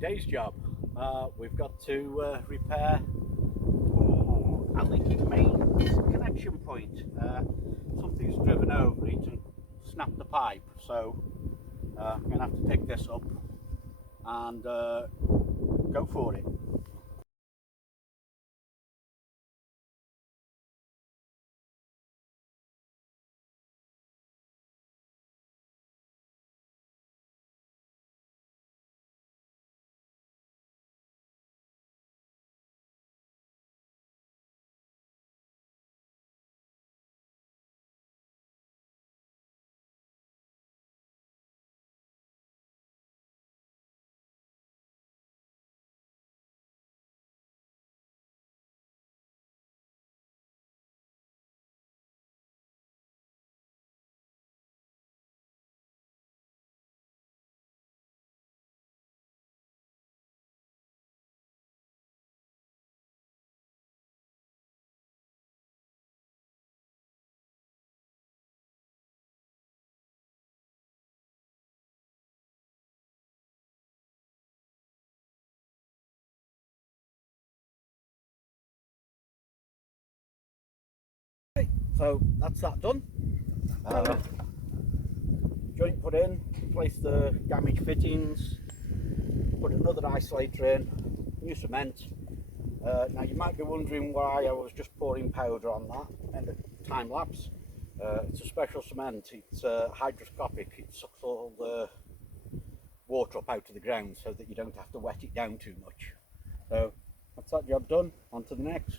today's job, we've got to repair a leaking mains connection point. Something's driven over it and snapped the pipe, so I'm going to have to pick this up and go for it. So that's that done. Joint put in, replace the damaged fittings, put another isolator in, new cement. Now you might be wondering why I was just pouring powder on that in the time lapse. It's a special cement, it's hydroscopic, it sucks all the water up out of the ground so that you don't have to wet it down too much. So that's that job done, on to the next.